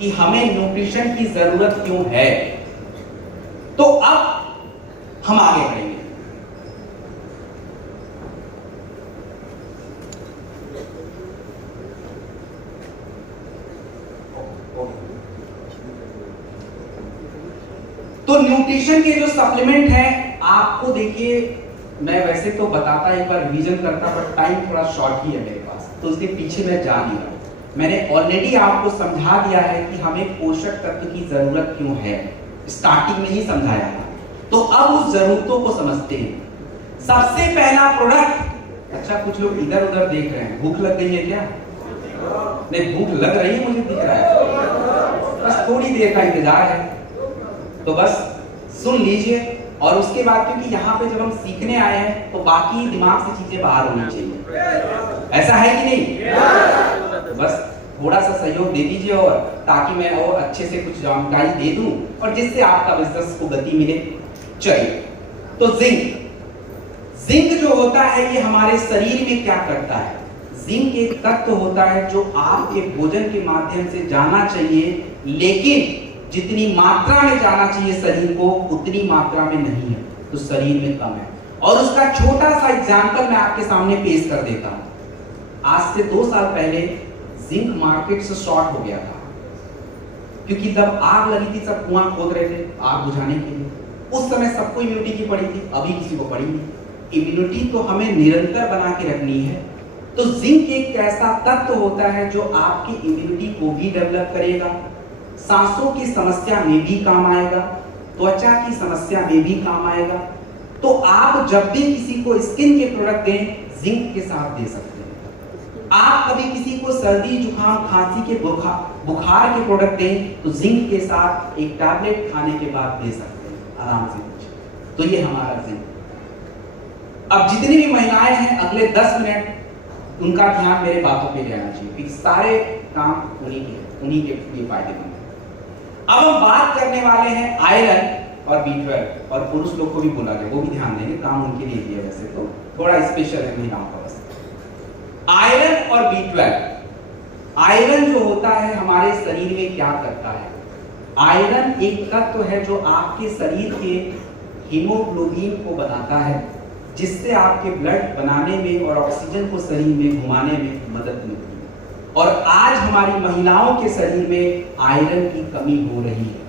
कि हमें न्यूट्रिशन की जरूरत क्यों है। तो अब हम आगे बढ़ेंगे। तो न्यूट्रिशन के जो सप्लीमेंट हैं, आपको देखिए मैं वैसे तो बताता एक बार रिवीजन करता, बट टाइम थोड़ा शॉर्ट ही है मेरे पास, तो उसके पीछे मैं जा नहीं रहा। मैंने ऑलरेडी आपको समझा दिया है कि हमें पोषक तत्व की जरूरत क्यों है, स्टार्टिंग में ही समझाया था। तो अब उस जरूरतों को समझते हैं। सबसे पहला प्रोडक्ट, अच्छा कुछ लोग इधर उधर देख रहे हैं, भूख लग गई है क्या? नहीं, भूख लग रही है, मुझे दिख रहा है, बस थोड़ी देर का इंतजार है, तो बस सुन लीजिए। और उसके बाद क्योंकि यहाँ पे जब हम सीखने आए हैं तो बाकी दिमाग से चीजें बाहर होनी चाहिए, ऐसा है कि नहीं? बस थोड़ा सा सहयोग दे दीजिए, और ताकि मैं और अच्छे से कुछ जानकारी दे दूं और जिससे आपका बिजनेस को गति मिले। चलिए, तो जिंक जो होता है ये हमारे शरीर में क्या करता है? जिंक एक तत्व होता है जो आपके भोजन के माध्यम से जाना चाहिए, लेकिन जितनी मात्रा में जाना चाहिए शरीर को उतनी मात्रा में नहीं है, तो शरीर में कम है। और उसका छोटा सा एग्जांपल मैं आपके सामने पेश कर देता हूं। आज से 2 साल पहले जिंक मार्केट से शॉर्ट हो गया था, क्योंकि जब आग लगी थी सब कुआं खोद रहे थे आग बुझाने के लिए। उस समय सबको इम्यूनिटी की पड़ी थी, अभी किसी को पड़ी नहीं। इम्यूनिटी तो हमें निरंतर बना के रखनी है। तो जिंक एक ऐसा तत्व होता है जो आपकी इम्यूनिटी को भी डेवलप करेगा, सांसों की समस्या में भी काम आएगा, त्वचा की समस्या में भी काम आएगा। तो आप जब भी किसी को स्किन के प्रोडक्ट दें, जिंक के साथ दे सकते हैं। आप कभी किसी को सर्दी जुकाम खांसी के बुखार के प्रोडक्ट दें तो जिंक के साथ एक टैबलेट खाने के बाद दे सकते हैं आराम से कुछ। तो ये हमारा जिंक। अब जितनी भी महिलाएं हैं, अगले 10 मिनट उनका ध्यान मेरे बातों पे रहना चाहिए, क्योंकि सारे काम उन्हीं के लिए फायदेमंद है। अब हम बात करने वाले हैं आयरन और B12, और पुरुष लोग को भी बोला गया, वो भी ध्यान देंगे, काम उनके लिए दिया, वैसे तो थोड़ा स्पेशल है महिलाओं का बस। आयरन और B12। आयरन जो होता है हमारे शरीर में क्या करता है? आयरन एक तत्व है जो आपके शरीर के हीमोग्लोबिन को बनाता है, जिससे आपके ब्लड बनाने में और ऑक्सीजन को शरीर में घुमाने में मदद मिलती है। और आज हमारी महिलाओं के शरीर में आयरन की कमी हो रही है।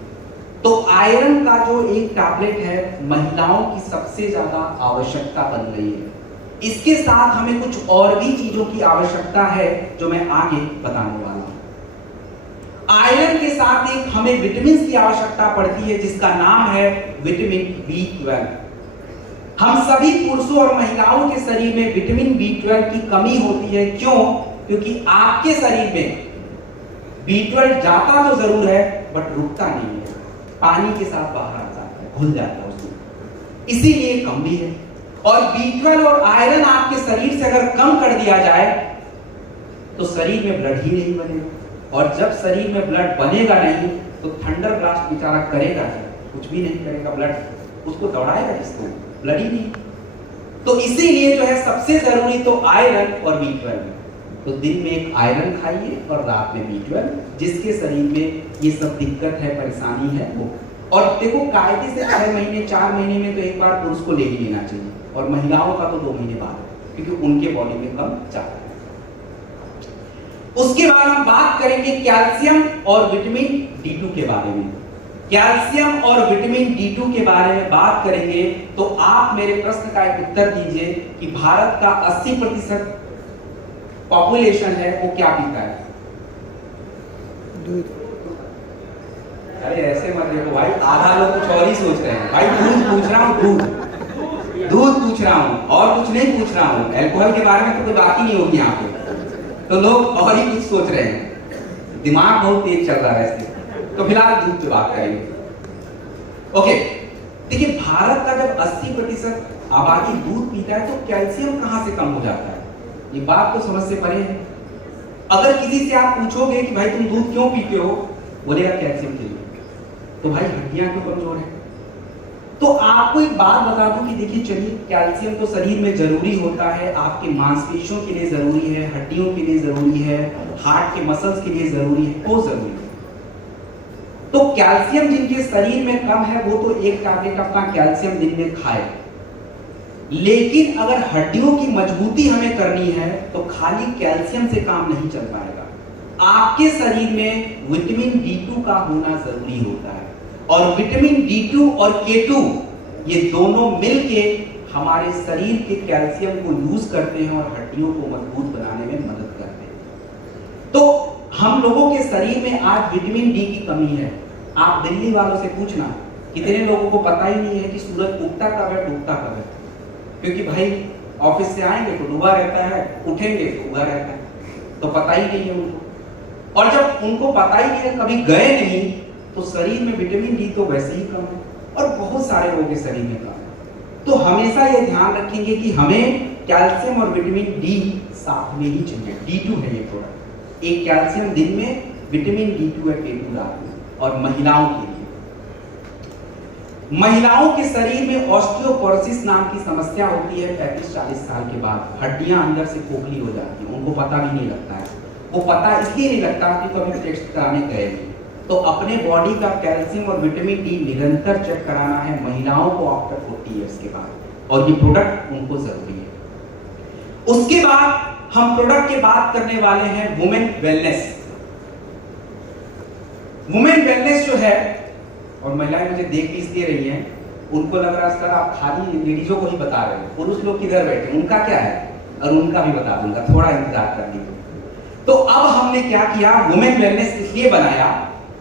तो आयरन का जो एक टैबलेट है, महिलाओं की सबसे ज्यादा आवश्यकता बन रही है। इसके साथ हमें कुछ और भी चीजों की आवश्यकता है जो मैं आगे बताने वाला हूं। आयरन के साथ एक हमें विटामिन की आवश्यकता पड़ती है, जिसका नाम है विटामिन B12। हम सभी पुरुषों और महिलाओं के शरीर में विटामिन B12 की कमी होती है। क्यों? क्योंकि आपके शरीर में B12 जाता तो जरूर है, बट रुकता नहीं है, पानी के साथ बाहर आ जाता है, घुल जाता है उसमें, इसीलिए कम भी है। और B12 और आयरन आपके शरीर से अगर कम कर दिया जाए तो शरीर में ब्लड ही नहीं बनेगा, और जब शरीर में ब्लड बनेगा नहीं तो थंडर ब्लास्ट बेचारा करेगा क्या? कुछ भी नहीं करेगा, ब्लड उसको दौड़ाएगा किसको? ब्लड ही नहीं। तो इसीलिए जो है सबसे जरूरी तो आयरन और B12। तो दिन में एक आयरन खाइए और रात में B12, जिसके शरीर में ये सब दिक्कत है, परेशानी है वो। और देखो कायदे से 6 महीने 4 महीने में तो एक बार पुरुष को ले ही लेना चाहिए, और महिलाओं का तो 2 महीने बाद, क्योंकि उनके बॉडी में कम जाता है। उसके बाद हम बात करेंगे कैल्शियम और विटामिन D2 के बारे में। कैल्शियम और विटामिन D2 के बारे में बात करेंगे तो आप मेरे प्रश्न का एक उत्तर दीजिए कि भारत का 80% पॉपुलेशन है वो क्या पीता है? दूध। अरे ऐसे मत देखो भाई, आधा लोग कुछ और ही सोच रहे हैं। भाई दूध पूछ रहा हूँ, दूध पूछ रहा हूँ, और कुछ नहीं पूछ रहा हूँ। अल्कोहल के बारे में तो कोई बात ही नहीं होगी यहाँ पे, तो लोग और ही कुछ सोच रहे हैं। दिमाग बहुत तेज चल रहा है ऐसे। तो फिलहाल दूध पे बात करेंगे। ओके, देखिए भारत का जब 80% आबादी दूध पीता है तो कैल्शियम कहाँ से कम हो जाता है? ये बात तो समझ से परे है। अगर किसी से आप पूछोगे कि भाई तुम दूध क्यों पीते हो, बोलेगा कैल्शियम के लिए। तो भाई हड्डियां क्यों कमजोर है? तो आपको एक बात बता दूं कि देखिए चलिए, कैल्शियम तो शरीर में जरूरी होता है, आपके मांसपेशियों के लिए जरूरी है, हड्डियों के लिए जरूरी है, हार्ट के मसल्स के लिए जरूरी है, बहुत जरूरी है। तो कैल्शियम जिनके शरीर में कम है वो तो एक टैबलेट अपना कैल्शियम दिन में खाए, लेकिन अगर हड्डियों की मजबूती हमें करनी है तो खाली कैल्शियम से काम नहीं चल पाएगा। आपके शरीर में विटामिन D2 का होना जरूरी होता है, और विटामिन D2 और K2 ये दोनों मिलके हमारे शरीर के कैल्शियम को यूज करते हैं और हड्डियों को मजबूत बनाने में मदद करते हैं। तो हम लोगों के शरीर में आज विटामिन डी की कमी है। आप दिल्ली वालों से पूछना, कितने लोगों को पता ही नहीं है कि सूरज उगता कब है डूबता कब है, क्योंकि भाई ऑफिस से आएंगे तो डूबा रहता है, उठेंगे तो उगा रहता है, तो पता ही नहीं है उनको। और जब उनको पता ही नहीं है, कभी गए नहीं, तो शरीर में विटामिन डी तो वैसे ही कम है और बहुत सारे लोगों के शरीर में कम है। तो हमेशा ये ध्यान रखेंगे कि हमें कैल्शियम और विटामिन डी साथ में ही चाहिए। D2 है ये प्रोडक्ट, एक कैल्शियम दिन में, विटामिन D2 है K2 रात में। और महिलाओं के लिए, महिलाओं के शरीर में ऑस्टियोपोरोसिस नाम की समस्या होती है 35-40 साल के बाद। हड्डियां अंदर से खोखली हो जाती हैं, उनको पता भी नहीं लगता है। वो पता इसलिए नहीं लगता कि कभी टेस्ट कराने गए नहीं। तो अपने बॉडी का कैल्शियम और विटामिन डी निरंतर चेक कराना है महिलाओं को आफ्टर 40 इयर्स के बाद, और ये प्रोडक्ट उनको जरूरी है। उसके बाद हम प्रोडक्ट की बात करने वाले हैं वुमेन वेलनेस। वुमेन वेलनेस जो है, और महिलाएं मुझे देख इसलिए रही हैं, उनको लग रहा है सर आप खाली लेडीजों को ही बता रहे हैं, पुरुष लोग किधर बैठे, उनका क्या है, और उनका भी बता दूंगा, थोड़ा इंतजार कर लीजिए। तो अब हमने क्या किया, वुमेन वेलनेस इसलिए बनाया।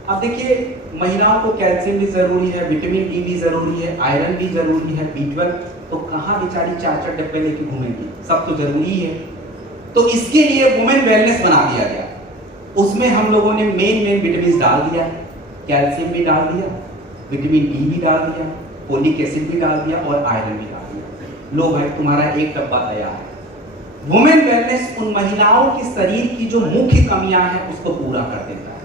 अब देखिए, महिलाओं को कैल्शियम भी जरूरी है, विटामिन डी भी जरूरी है, आयरन भी जरूरी है, B12, तो कहां बेचारी 4-4 डब्बे लेके घूमेंगी, सब तो जरूरी है। तो इसके लिए वुमेन वेलनेस बना दिया गया। उसमें हम लोगों ने मेन विटामिन डाल दिया, कैल्शियम भी डाल दिया, विटामिन डी भी डाल दिया, फोलिक एसिड भी डाल दिया और आयरन भी डाल दिया। लो भाई, तुम्हारा एक डब्बा तैयार है। वुमेन वेलनेस उन महिलाओं के शरीर की जो मुख्य कमियां हैं उसको पूरा कर देता है।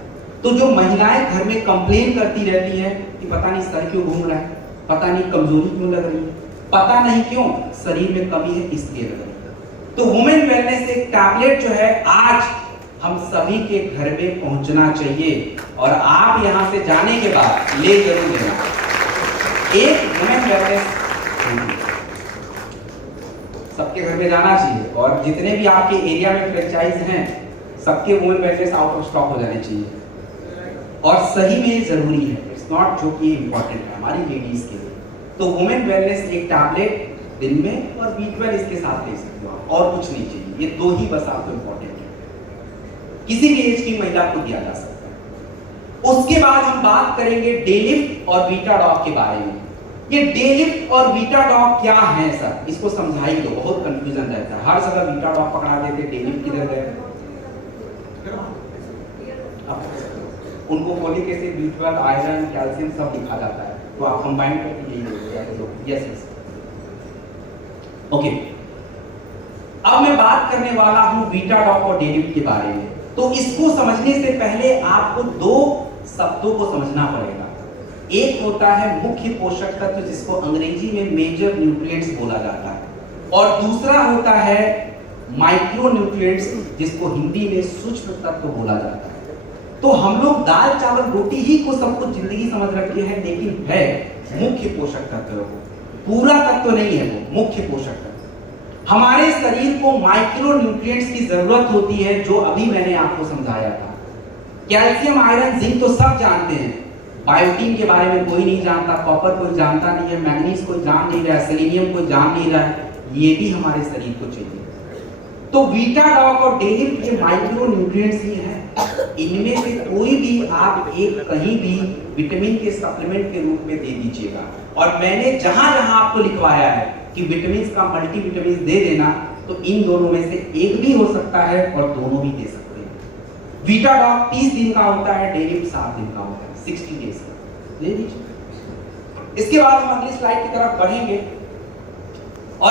तो जो महिलाएं घर में कंप्लेन करती रहती हैं कि पता नहीं सर क्यों घूम रहा है, पता नहीं कमजोरी क्यों लग रही है, पता नहीं क्यों शरीर में कमी है इसलिए लग रही है, तो वुमेन वेलनेस एक टैबलेट जो है आज हम सभी के घर में पहुंचना चाहिए, और आप यहां से जाने के बाद ले जरूर लेना। एक वुमेन वेलनेस सबके घर में जाना चाहिए, और जितने भी आपके एरिया में फ्रेंचाइज हैं सबके women wellness out of stock हो जाने चाहिए, और सही में जरूरी है। इट्स नॉट जो कि इंपॉर्टेंट है हमारी लेडीज के लिए। तो वुमेन वेलनेस एक टैबलेट दिन में और B12 इसके साथ ले सकते हो, और कुछ नहीं चाहिए, ये दो ही बस आपको इंपॉर्टेंट है, किसी भी एज की महिला को दिया जा सकता है। उसके बाद हम बात करेंगे डेलिफ्ट और बीटाडॉग के बारे में। ये डेलिफ्ट और बीटाडॉग क्या है सर, इसको समझाइए, तो बहुत कंफ्यूजन रहता है, हर जगह बीटाडॉग पकड़ा देते, डेलिफ्ट किधर गए, उनको folic acid, B12, iron, calcium सब दिखा जाता है, तो आप कंबाइन करके यही देखते। Yes okay. अब मैं बात करने वाला हूं बीटाडॉग और डेलिफ्ट के बारे में। तो इसको समझने से पहले आपको दो शब्दों को समझना पड़ेगा। एक होता है मुख्य पोषक तत्व, जिसको अंग्रेजी में मेजर न्यूट्रिएंट्स बोला जाता है, और दूसरा होता है माइक्रो न्यूट्रिएंट्स, जिसको हिंदी में सूक्ष्म तत्व बोला जाता है। तो हम लोग दाल चावल रोटी ही को सब कुछ जिंदगी समझ रखे हैं, लेकिन है मुख्य पोषक तत्व, पूरा तत्व नहीं है, वो मुख्य पोषक तत्व। हमारे शरीर को माइक्रो न्यूट्रिएंट्स की जरूरत होती है, जो अभी मैंने आपको समझाया था। कैल्शियम, आयरन, जिंक तो सब जानते हैं, बायोटीन के बारे में कोई नहीं जानता, कॉपर कोई जानता नहीं है, मैग्नीज कोई जान नहीं रहा है, सेलेनियम कोई जान नहीं रहा है, ये भी हमारे शरीर को चाहिए। तो बीटाडॉग और डेलिफ्ट ये माइक्रो न्यूट्रिएंट्स ही हैं। इनमें से कोई भी आप एक कहीं भी विटामिन के सप्लीमेंट के रूप में दे दीजिएगा, और मैंने जहां जहां आपको लिखवाया है कि विटामिन का मल्टीविटामिन दे देना, तो इन दोनों में से एक भी हो सकता है और दोनों भी दे सकते हैं। बीटाडॉग 30 दिन का होता है, डेलिफ्ट 7 दिन का होता है, 60 डेज का दे दीजिए। इसके बाद हम अगली स्लाइड की तरफ बढ़ेंगे।